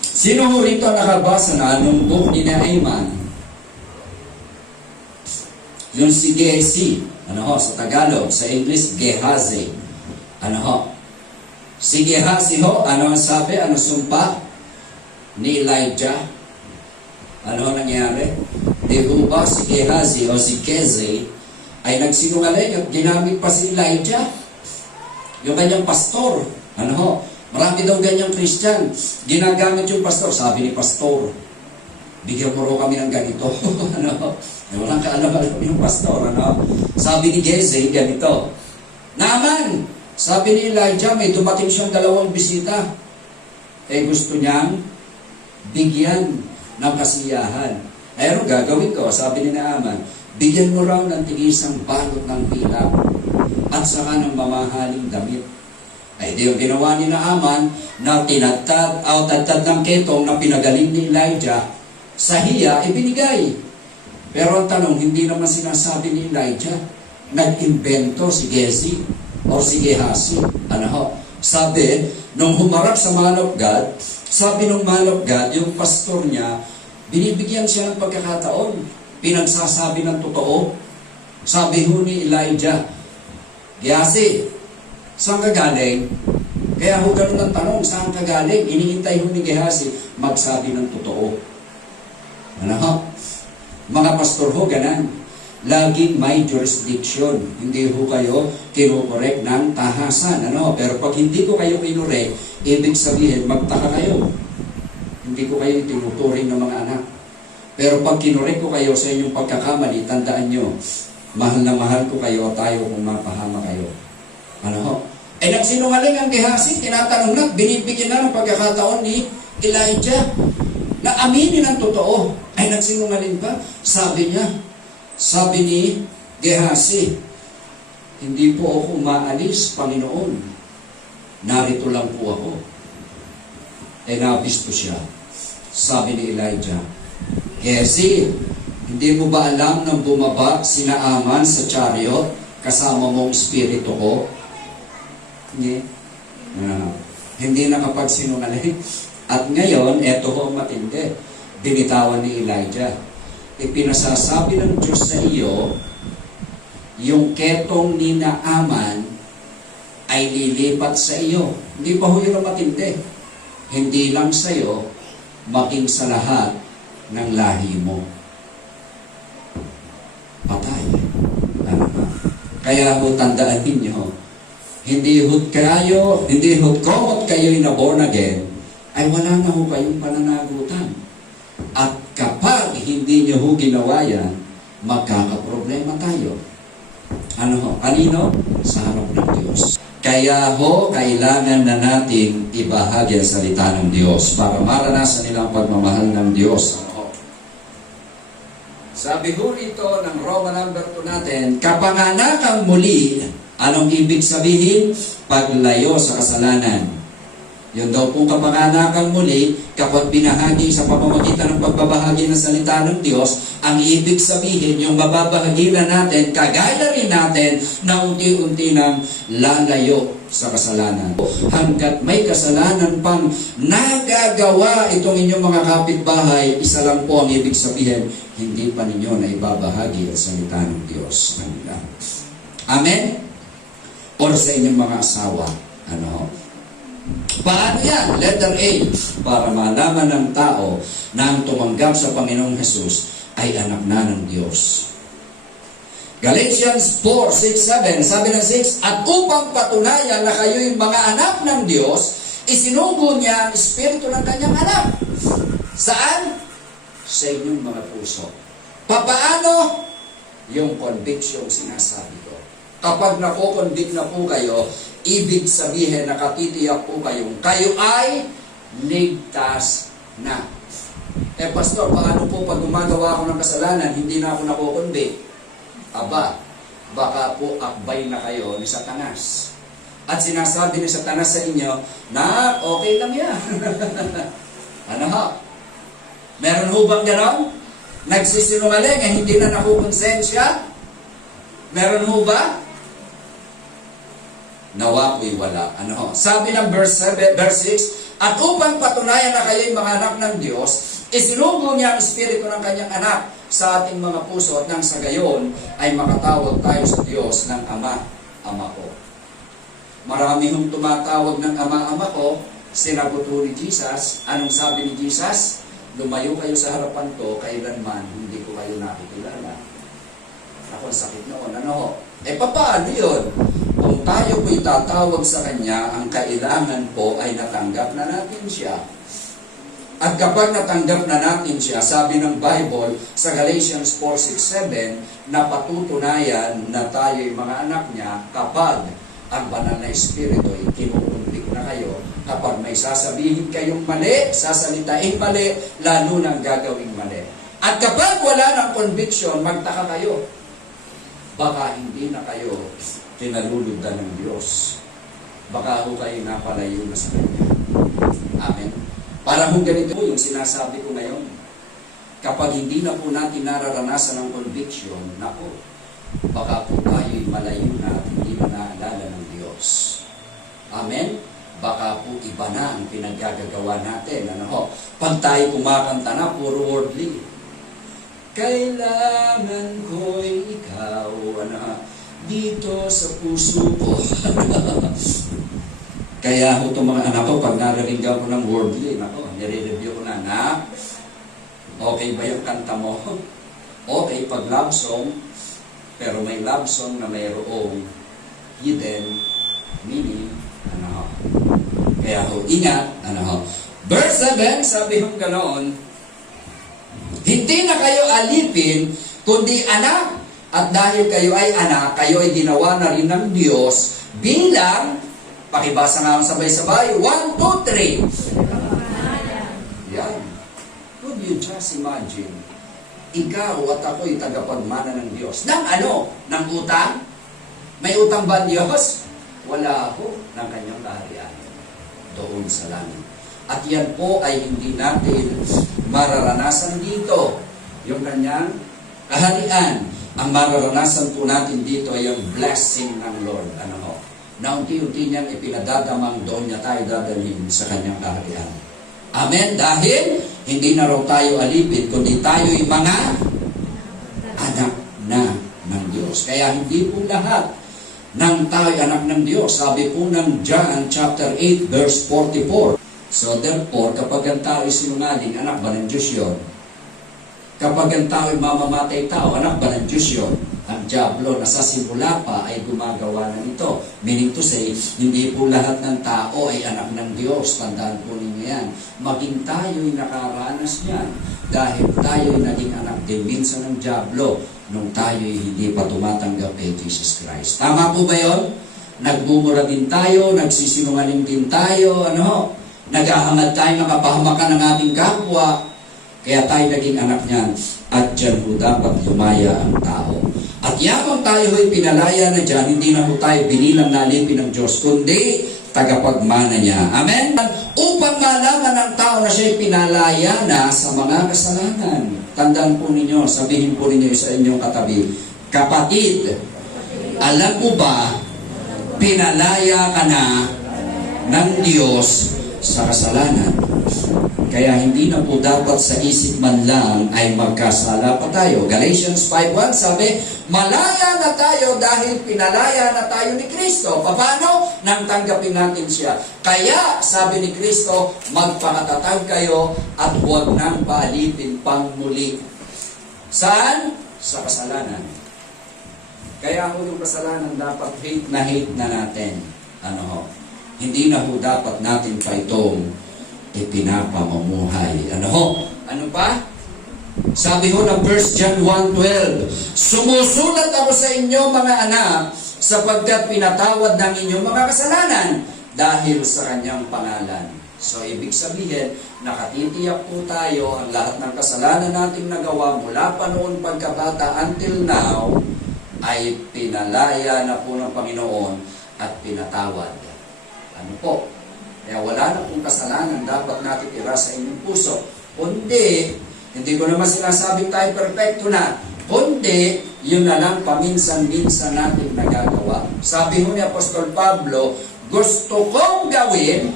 Sino ho rito nakabasa na nung book ni Naaman? Yung si Gehazi, ano ho, sa Tagalog, sa English, Gehazi. Ano ho? Si Gehazi ho, ano ang sabi, ano sumpa ni Elijah? Ano ho nangyari? Di ho ba si Gehazi o si Gezi ay nagsinungaling at ginamit pa si Elijah? Yung kanyang pastor, ano ho? Marami daw ganyang Christian. Ginagamit yung pastor, sabi ni pastor, bigyan mo ro kami ng ganito. Ano? Walang kaalaman yung pastor. Ano? Sabi ni Gezi, ganito. Naaman, sabi ni Elijah, may dumating siyang 2 bisita. Eh gusto niyang bigyan ng kasiyahan. Eh ano gagawin ko? Sabi ni Naaman, bigyan mo raw ng tigisang balot ng pilak at saka ng mamahaling damit. Ay di yung ginawa ni Naaman na tinagtad o tagtad ng ketong na pinagaling ni Elijah sa hiya, ibinigay. Pero ang tanong, hindi naman sinasabi ni Elijah, nag-invento si Gezi o si Gehazi. Ano ho? Sabi, nung humarap sa man of God, sabi ng man of God, yung pastor niya, binibigyan siya ng pagkakataon, pinagsasabi ng totoo. Sabi ho ni Elijah, Gehazi, saan ka galing? Kaya ho ganun ang tanong, saan ka galing? Iniintay ho ni Gehazi, magsabi ng totoo. Ano ho? Mga pastor ho, ganan. Laging may jurisdiction. Hindi ho kayo kinukorek ng tahasan. Ano? Pero pag hindi ko kayo kinurek, ibig sabihin, magtaka kayo. Hindi ko kayo tinuturing ng mga anak. Pero pag kinurek ko kayo sa inyong pagkakamali, tandaan nyo, mahal na mahal ko kayo at tayo kung mapahama kayo. Ano ho? Eh nagsinungaling ang Gehazi, tinatanong na, binibigyan na ng pagkakataon ni Elijah na aminin ang totoo. Ay nagsinungaling ba? Sabi ni Gehazi, hindi po ako umaalis, Panginoon. Narito lang po ako. Eh nabisto siya. Sabi ni Elijah, Gehazi, hindi mo ba alam nang bumaba si Naaman sa chariot kasama mong espiritu ko? Hindi. Hindi nakapagsinungaling. At ngayon, eto ho ang matindi. Binitawan ni Elijah. Ipinasasabi ng Diyos sa iyo, yung ketong ni Naaman ay lilipat sa iyo. Hindi pa ho yun ang matindi. Hindi lang sa iyo, maging sa lahat ng lahi mo. Patay. Kaya ho tandaan ninyo, hindi hot komot kayo'y na born again, ay wala na ho kayong pananagutan. At kapag hindi nyo ho ginawa yan, magkakaproblema tayo. Ano ho? Kanino? Sa harap ng Diyos. Kaya ho, kailangan na nating ibahagi ang salita ng Diyos para maranasan nilang pagmamahal ng Diyos. Ano ho? Sabi ho rito ng Roma number 2 natin, kapanganakang muli, anong ibig sabihin? Paglayo sa kasalanan. Yun daw pong kapanganakang muli, kapag binahagi sa pamamagitan ng pagbabahagi ng salita ng Diyos, ang ibig sabihin, yung mababahagi na natin, kagaya rin natin, na unti-unti nang lalayo sa kasalanan. Hanggat may kasalanan pang nagagawa itong inyong mga kapitbahay, isa lang po ang ibig sabihin, hindi pa ninyo na ibabahagi ang salita ng Diyos. Amen? Or sa inyong mga asawa. Ano? Paano yan? Letter A, para malaman ng tao na ang tumanggap sa Panginoong Jesus ay anak na ng Diyos. Galatians 4:6-7, sabi ng 6, at upang patunayan na kayo'y mga anak ng Diyos, isinugo niya ang espiritu ng kanyang anak. Saan? Sa inyong mga puso. Papaano? Yung conviction sinasabi ko. Kapag nakoconvict na po kayo, ibig sabihin, nakatitiyak po kayo ay ligtas na. Eh, pastor, paano po pag gumagawa ako ng kasalanan, hindi na ako nakoconvict? Aba, baka po akbay na kayo ni Satanas. At sinasabi ni Satanas sa inyo, na okay lang yan. Ano ho? Meron ho bang gano'n? Nagsisinungaling, eh, hindi na nakukonsensya? Meron ho ba? Nawa ko'y wala. Ano ho? Sabi ng verse 6, at upang patunayan na kayo'y mga anak ng Diyos, isinugo niya ang espiritu ng kanyang anak sa ating mga puso at nang sa gayon ay makatawag tayo sa Diyos ng Ama, Ama ko. Marami hong tumatawag ng Ama, Ama ko, sinagot ho ni Jesus. Anong sabi ni Jesus? Lumayo kayo sa harapan ko, kailanman hindi ko kayo nakikilala. Ako, sakit noon. Ano ho? Eh, paano yun? Kung tayo po'y tatawag sa Kanya, ang kailangan po ay natanggap na natin siya. At kapag natanggap na natin siya, sabi ng Bible sa Galatians 4:6-7, na patutunayan na tayo'y mga anak niya kapag ang banal na espiritu ay kinukumplik na kayo. Kapag may sasabihin kayong mali, sasalitain mali, lalo nang gagawing mali. At kapag wala ng conviction, magtaka kayo. Baka hindi na kayo pinalulugdan ng Diyos. Baka ho kayo napalayo na sa Kanya. Amen. Para kung ganito po yung sinasabi ko ngayon. Kapag hindi na po natin nararanasan ng conviction, nako, baka po tayo'y malayo na at hindi na naalala ng Diyos. Amen? Baka po iba na ang pinaggagawa natin. Ano ho? Pag tayo kumakanta na, puro worldly. kailangan ko'y ikaw, dito sa puso ko. Kaya ho itong mga anak ko, pag nariringgan ko ng worldly, nire-review ko na, okay ba yung kanta mo? Okay, pag love song, pero may love song na mayroong hidden meaning, Kaya ho, ingat, Verse 7, sabi hong ganoon, hindi na kayo alipin, kundi anak, at dahil kayo ay anak, kayo ay ginawa na rin ng Diyos bilang, pakibasa nga sabay-sabay, 1, 2, 3. Yan. Could you just imagine, ikaw at ako'y tagapagmana ng Diyos. Ng ano? Ng utang? May utang ba ang Diyos? Wala ako ng kanyang kaharian doon sa langit. At yan po ay hindi natin mararanasan dito. Yung kanyang kaharian. Ang mararanasan po natin dito ay yung blessing ng Lord. Na unti-unti niyang ipinadadamang doon niya tayo dadalhin sa kanyang kaharian. Amen? Dahil hindi na raw tayo alipin, kundi tayo'y mga anak na ng Diyos. Kaya hindi po lahat ng tayo'y anak ng Diyos. Sabi po ng John chapter 8 verse 44. So therefore, kapag ang tao'y sinungaling, anak ba ng Diyos yun? Kapag ang tao'y mamamatay tao, anak ba ng Diyos yun? Ang diablo na sa simula pa ay gumagawa ng ito. Meaning to say, hindi po lahat ng tao ay anak ng Diyos. Tandaan po ninyo yan. Maging tayo'y nakaranas yan. Dahil tayo'y naging anak din minsan ng diablo nung tayo'y hindi pa tumatanggap kay Jesus Christ. Tama po ba yun? Nagmumura din tayo, nagsisinungaling din tayo, naghahangad tayo, nakapahamakan ng ating kapwa. Kaya tayo naging anak niyan. At dyan po dapat lumaya ang tao. At yamang tayo ay pinalaya na dyan, hindi na po tayo binilang na alipin ng Diyos, kundi tagapagmana niya. Amen? Upang malaman ng tao na siya'y pinalaya na sa mga kasalanan. Tandaan po ninyo, sabihin po ninyo sa inyong katabi, kapatid, alam mo ba, pinalaya ka na ng Diyos sa kasalanan. Kaya hindi na po dapat sa isip man lang ay magkasala pa tayo. Galatians 5:1 sabi, malaya na tayo dahil pinalaya na tayo ni Kristo. Paano? Nang tanggapin natin siya. Kaya, sabi ni Kristo, magpakatatag kayo at huwag nang paalipin pang muli. Saan? Sa kasalanan. Kaya ho yung kasalanan dapat hate na natin. Hindi na ho dapat natin pa itong ipinapamumuhay. Ano pa? Sabi ho ng 1 John 1:12, sumusulat ako sa inyo mga anak, sapagkat pinatawad ng inyong mga kasalanan dahil sa kanyang pangalan. So, ibig sabihin, nakatitiyak po tayo ang lahat ng kasalanan nating nagawa mula pa noon pagkabata until now, ay pinalaya na po ng Panginoon at pinatawad. Ano po? Kaya wala na pong kasalanan dapat natin ira sa inyong puso. Kundi, hindi ko naman sinasabing tayo perfecto na. Kundi, yun na lang paminsan-minsan natin nagagawa. Sabi ho ni Apostol Pablo, gusto kong gawin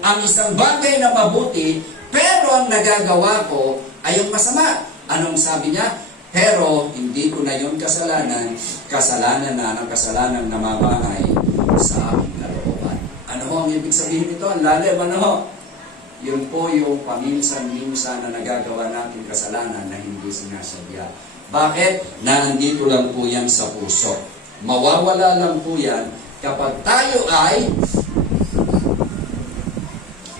ang isang bagay na mabuti, pero ang nagagawa ko ay yung masama. Anong sabi niya? Pero hindi ko na yun kasalanan na ng kasalanan na mamangay sa aking kalooban. Ano ho ang ibig sabihin nito? Ang lalim, Yun po yung paminsan-minsan na nagagawa natin kasalanan na hindi sinasadya. Bakit? Nandito lang po yan sa puso. Mawawala lang po yan kapag tayo ay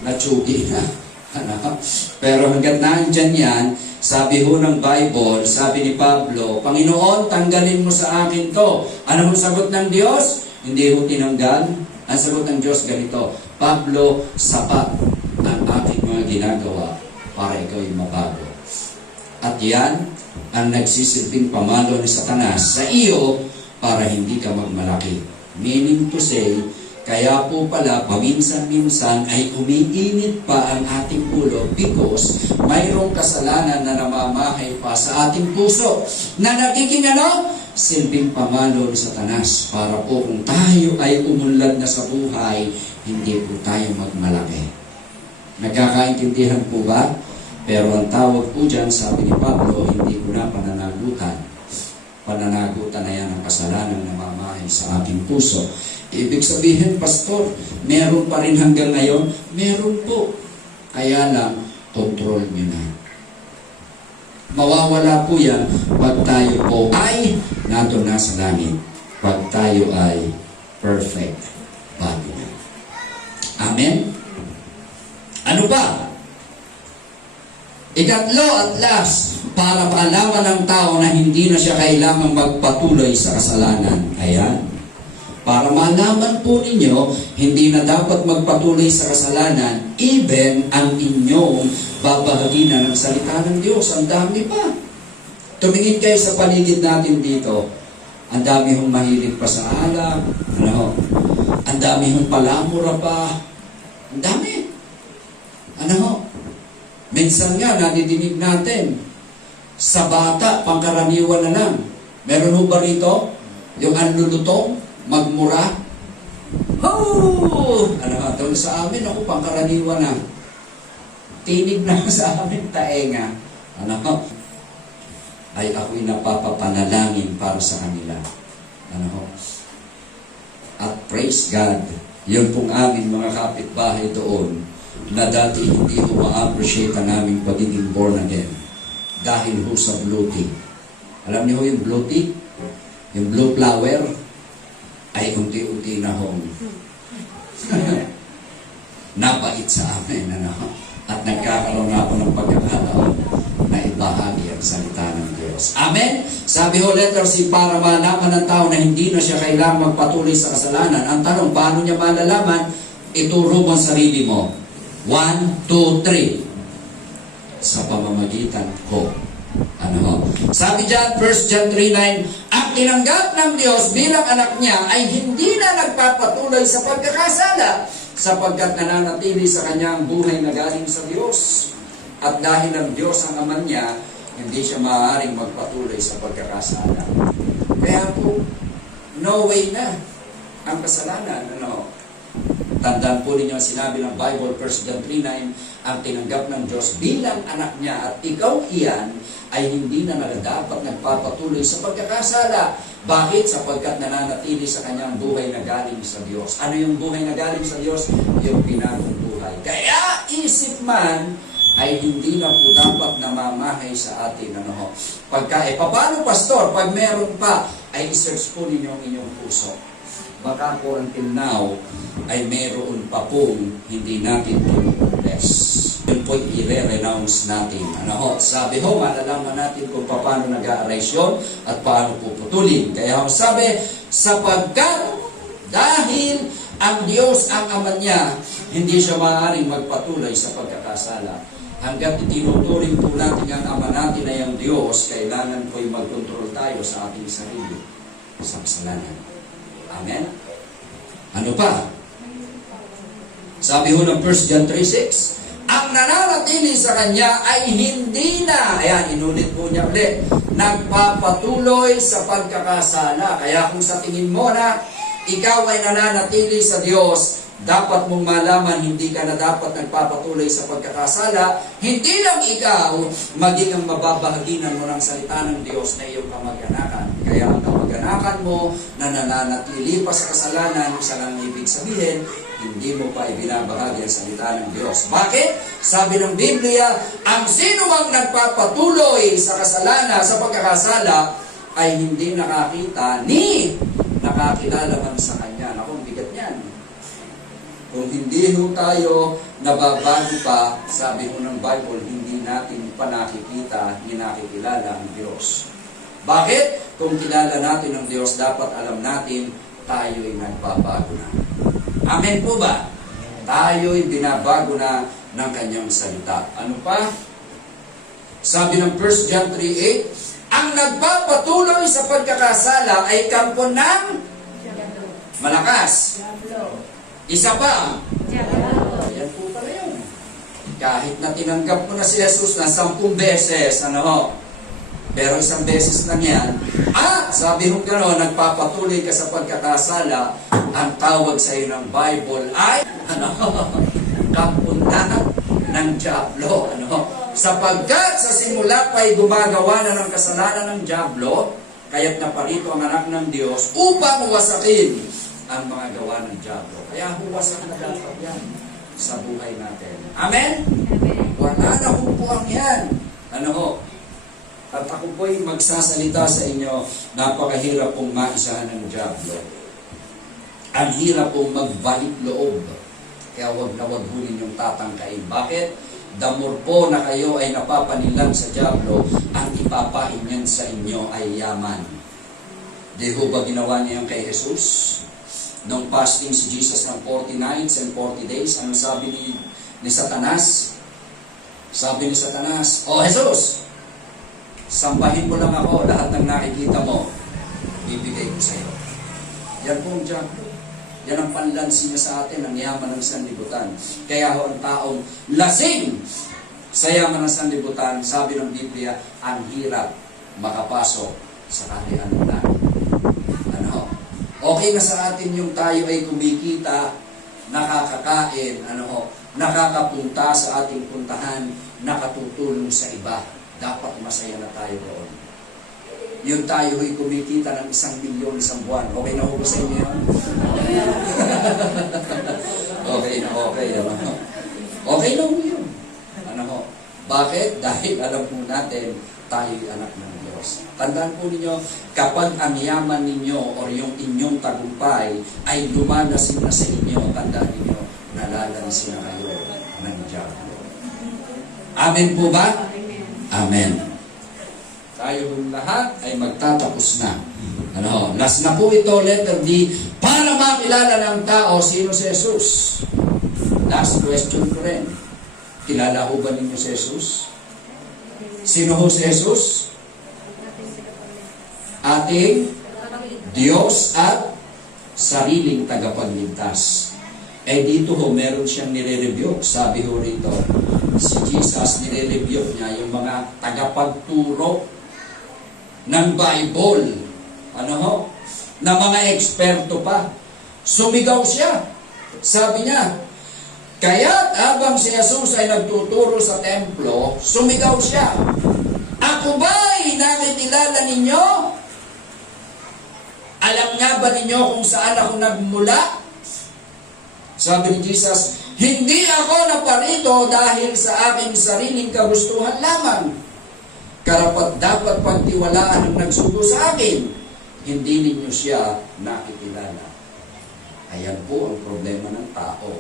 natsugi na. Pero hanggat nandyan yan, sabi ho ng Bible, sabi ni Pablo, Panginoon, tanggalin mo sa akin to. Ano ang sagot ng Diyos? Hindi ho tinanggal. Ang sagot ng Diyos ganito, Pablo, sapat ang aking mga ginagawa para ikaw ay mabago. At yan ang nagsisilbing pamalo ni Satanas sa iyo para hindi ka magmalaki. Meaning to say, kaya po pala, paminsan-minsan ay umiinit pa ang ating ulo because mayroong kasalanan na namamahay pa sa ating puso na nagiging silbing pamalo ni Satanas para po kung tayo ay umunlad na sa buhay, hindi po tayo magmalaki. Nagkakaintindihan po ba? Pero ang tawag po dyan, sabi ni Pablo, hindi ko na pananagutan. Pananagutan na yan ang kasalanan na mamahay sa aking puso. Ibig sabihin, Pastor, meron pa rin hanggang ngayon? Meron po. Kaya lang, control nyo na. Mawawala po yan pag tayo po ay nato na sa langit. Pag tayo ay perfect body na. Amen? Ano ba? Ikatlo at last, para paalaman ng tao na hindi na siya kailangang magpatuloy sa kasalanan. Ayan. Para malaman po ninyo, hindi na dapat magpatuloy sa kasalanan, even ang inyong babahaginan ng salita ng Diyos. Ang dami pa. Tumingin kayo sa paligid natin dito. Ang dami hong mahilig pa sa alak. Ano? Ang dami hong palamura pa. Ang dami. Ano? Minsan nga, nadidinig natin, sa bata, pangkaraniwan na lang. Meron ho ba rito? Yung anlulutong, magmura? Oh! Ano nga, doon sa amin, ako, pangkaraniwan na. Tinig na sa amin, taenga. Ano? Ay ako'y napapapanalangin para sa kanila. Ano? At praise God, yun pong amin mga kapitbahay doon, na dati hindi ko ma-appreciate ang aming pagiging born again dahil ho sa blue tea. Alam niyo yung blue tea? Yung blue flower ay unti-unti na hong napait sa amin. Ano? At nagkakaroon na ako ng pagkakataon na ibahagi ang salita ng Diyos. Amen? Sabi ho, letter C, para malaman ng tao na hindi na siya kailangang magpatuloy sa kasalanan. Ang tanong, paano niya malalaman? Ituro mo ang sarili mo. 1, 2, 3. Sa pamamagitan ko. Ano ho? Sabi dyan, 1 John 3:9, ang tinanggap ng Diyos bilang anak niya ay hindi na nagpapatuloy sa pagkakasala sapagkat nananatili sa kanyang buhay na galing sa Diyos. At dahil ang Diyos ang ama niya, hindi siya maaaring magpatuloy sa pagkakasala. Kaya po, no way na ang kasalanan. Ano? Tandaan po ninyo ang sinabi ng Bible, 1 John 3:9, ang tinanggap ng Diyos bilang anak niya at ikaw iyan ay hindi na dapat nagpapatuloy sa pagkakasala. Bakit? Sapagkat nananatili sa kanyang buhay na galing sa Diyos. Ano yung buhay na galing sa Diyos? Yung pinagong buhay. Kaya isip man ay hindi na po dapat namamahay sa atin. Ano? Paano, Pastor? Pag meron pa, ay isearch po ninyo ang inyong puso. Baka po until now ay meron pa pong hindi natin pinupules. Yun po i-re-renounce natin. Ano ho? Sabi ho, malalaman natin kung paano nag-a-arise yun at paano puputulin. Kaya ho sabi, sapagkat dahil ang Diyos ang ama niya, hindi siya maaaring magpatuloy sa pagkakasala. Hanggat itinuturing po natin ang ama natin na yung Diyos, kailangan po'y mag-control tayo sa ating sarili sa kasalanan. Amen? Ano pa? Sabi ho ng 1 John 3:6, ang nananatili sa kanya ay hindi na, ayan, inulit po niya ulit, nagpapatuloy sa pagkakasala. Kaya kung sa tingin mo na ikaw ay nananatili sa Diyos, dapat mong malaman hindi ka na dapat nagpapatuloy sa pagkakasala, hindi lang ikaw, maging ang mababahaginan mo ng salita ng Diyos na iyong kamag-anakan. Kaya ang kamag-anakan mo na nananatili pa sa kasalanan, sa nang ibig sabihin, hindi mo pa ibinabahagi ang salita ng Diyos. Bakit? Sabi ng Biblia, ang sino mang nagpapatuloy sa kasalanan, sa pagkakasala, ay hindi nakakita ni nakakilala man sa Kanya. Naku, bigat niyan. Kung hindi ho tayo nababago pa, sabi ho ng Bible, hindi natin pa nakikita ni nakikilala ang Diyos. Bakit? Kung kilala natin ang Diyos, dapat alam natin tayo'y nagbabago na. Amen po ba? Tayo'y binabago na ng Kanyang salita. Ano pa? Sabi ng 1 John 3:8, ang nagpapatuloy sa pagkakasala ay kampo ng malakas. Isa pa. Ayan po pala yun. Kahit na tinanggap mo na si Jesus na 10 beses, ano ho? Pero isang beses lang yan. Sabi mo gano'n, nagpapatuloy ka sa pagkakasala, ang tawag sa iyo ng Bible ay, kapunta ng Diablo. Ano? Sapagkat sa simula pa ay gumagawa na ng kasalanan ng dyablo, kaya't naparito ang anak ng Diyos upang wasakin ang mga gawa ng dyablo. Kaya huwasak na dapat yan sa buhay natin. Amen? Wala na humpuang yan. Ano ho? At ako po'y magsasalita sa inyo, napakahirap pong maisahan ng dyablo. Ang hirap pong magbalik loob. Kaya huwag na huwag ho ninyong tatangkain. Bakit? The more po na kayo ay napapanilang sa dyablo, ang ipapain niyan sa inyo ay yaman. Di ho ba ginawa niya yung kay Jesus? Nung fasting si Jesus ng 40 nights and 40 days, ano sabi ni Satanas? Sabi ni Satanas, "O Jesus, sambahin mo lang ako, lahat ng nakikita mo, bibigay ko sa iyo." Yan po ang dyablo. Yan ang panlansi niya sa atin, ang yaman ng sanlibutan. Kaya ho ang taong lasing sa yaman ng sanlibutan, sabi ng Biblia, ang hirap makapasok sa kaharian ng langit. Ano ho? Okay na sa atin yung tayo ay kumikita, nakakakain, ano ho, nakakapunta sa ating puntahan, nakatutulong sa iba. Dapat masaya na tayo doon. Yung tayo ay kumikita ng 1 milyon isang buwan. Okay na ho ba sa inyo yun? Okay na, okay. Ano? Okay na ho yun. Ano ho? Bakit? Dahil alam po natin, tayo'y anak ng Diyos. Tandaan po ninyo, kapag ang yaman ninyo o yung inyong tagumpay ay lumalasin na sa inyo, tandaan ninyo, nalalasin na kayo ng dyablo. Amen po ba? Amen. Tayo lahat ay magtatapos na. Ano? Last na po ito, letter D, para makilala ng tao sino si Jesus. Last question ko rin. Kilala ho ba ninyo si Jesus? Sino ho si Jesus? Ating Diyos at sariling tagapagligtas. Eh dito ho, meron siyang nire-rebuke. Sabi ho rito, si Jesus nire-rebuke niya yung mga tagapagturo ng Bible, ano ho, na mga eksperto pa. Sumigaw siya. Sabi niya, kaya't habang si Jesus ay nagtuturo sa templo, sumigaw siya, "Ako ba'y nakikilala ninyo? Alam nga ba ninyo kung saan ako nagmula?" Sabi ni Jesus, "Hindi ako naparito dahil sa aking sariling kagustuhan lamang. Karapat dapat pagtiwalaan ang nagsugo sa akin. Hindi ninyo siya nakikilala." Ayan po ang problema ng tao.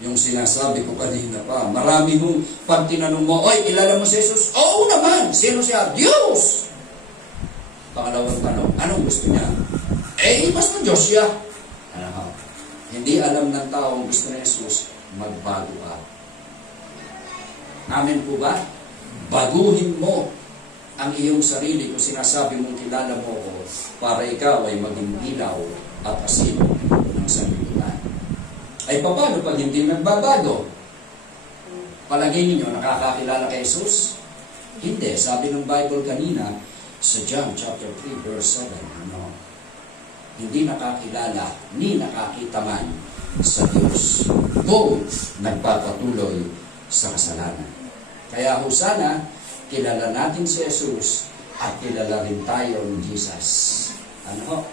Yung sinasabi ko kanina pa, marami mong pag tinanong mo, "Oy, kilala mo si Jesus?" "Oo naman." "Sino siya?" "Diyos." Pangalawang tanong, anong gusto niya? Basta Diyos siya. Ano? Hindi alam ng tao ang gusto ni Jesus, magbago ka. Amen po ba? Baguhin mo ang iyong sarili kung sinasabi mong kilala mo ko para ikaw ay maging ilaw at asin ng sanlibutan. Ay paano pag hindi nagbabago? Palagay ninyo, nakakakilala kay Jesus? Hindi. Sabi ng Bible kanina sa John chapter 3 verse 7, hindi nakakilala ni nakakita man sa Diyos kung nagpapatuloy sa kasalanan. Kaya sana kilala natin si Jesus at kilala rin tayo ni Jesus. Ano?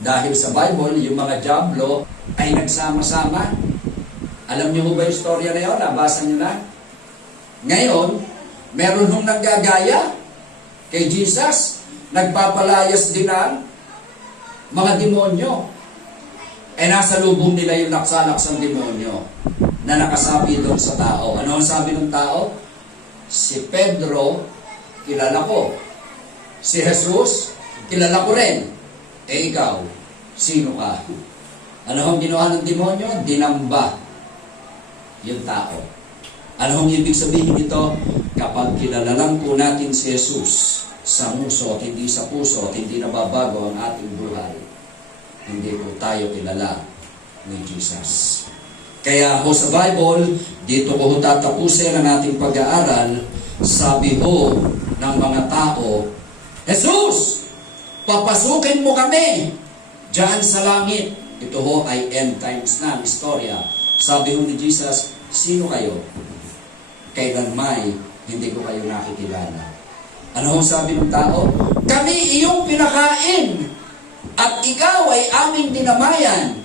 Dahil sa Bible, yung mga dyablo ay nagsama-sama. Alam niyo ba yung storya na yun? Nabasa niyo na? Ngayon, meron hong naggagaya kay Jesus. Nagpapalayas din ang mga demonyo. Nasa lubong nila yung naksa-naksang demonyo na nakasabi doon sa tao. Ano ang sabi ng tao? Si Pedro, kilala ko. Si Jesus, kilala ko rin. Ikaw, sino ka? Ano ang ginawa ng demonyo? Dinamba yung tao. Ano ang ibig sabihin nito? Kapag kilala lang po natin si Jesus sa muso at hindi sa puso at hindi nababago ang ating buhay, hindi po tayo kilala ni Jesus. Kaya ho sa Bible, dito ko ho tatapusin ang ating pag-aaral. Sabi ho ng mga tao, Jesus, papasukin mo kami diyan sa langit. Ito ho ay end times na istorya. Sabi ho ni Jesus, sino kayo? Kailan may hindi ko kayo nakikilala. Ano ho sabi ng tao? Kami iyong pinakain at ikaw ay aming dinamayan.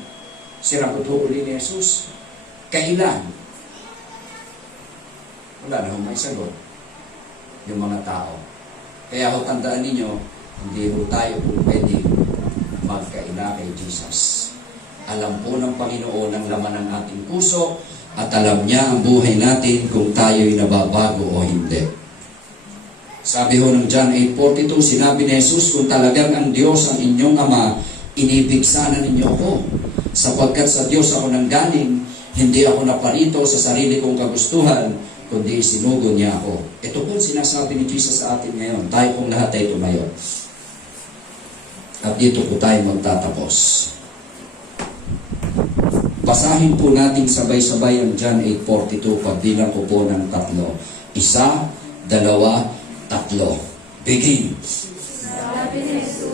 Sinagot ho uli ni Jesus, kailan? Wala na ho may sagot yung mga tao. Kaya ho tandaan ninyo, hindi ho tayo po pwedeng magkaila kay Jesus. Alam po ng Panginoon ang laman ng ating puso at alam niya ang buhay natin kung tayo'y nababago o hindi. Sabi ho ng John 8:42, sinabi ni Jesus, kung talagang ang Diyos ang inyong Ama, inibig sana ninyo ako. Sapagkat sa Diyos ako nanggaling, hindi ako naparito sa sarili kong kagustuhan, kundi sinugo niya ako. Ito po sinasabi ni Jesus sa atin ngayon. Tayo pong lahat ay tumayo. At dito po tayo magtatapos. Basahin po natin sabay-sabay ang John 8:42, pagbilang ko po ng 3. 1, 2, 3. Begin. Sabi ni Jesus,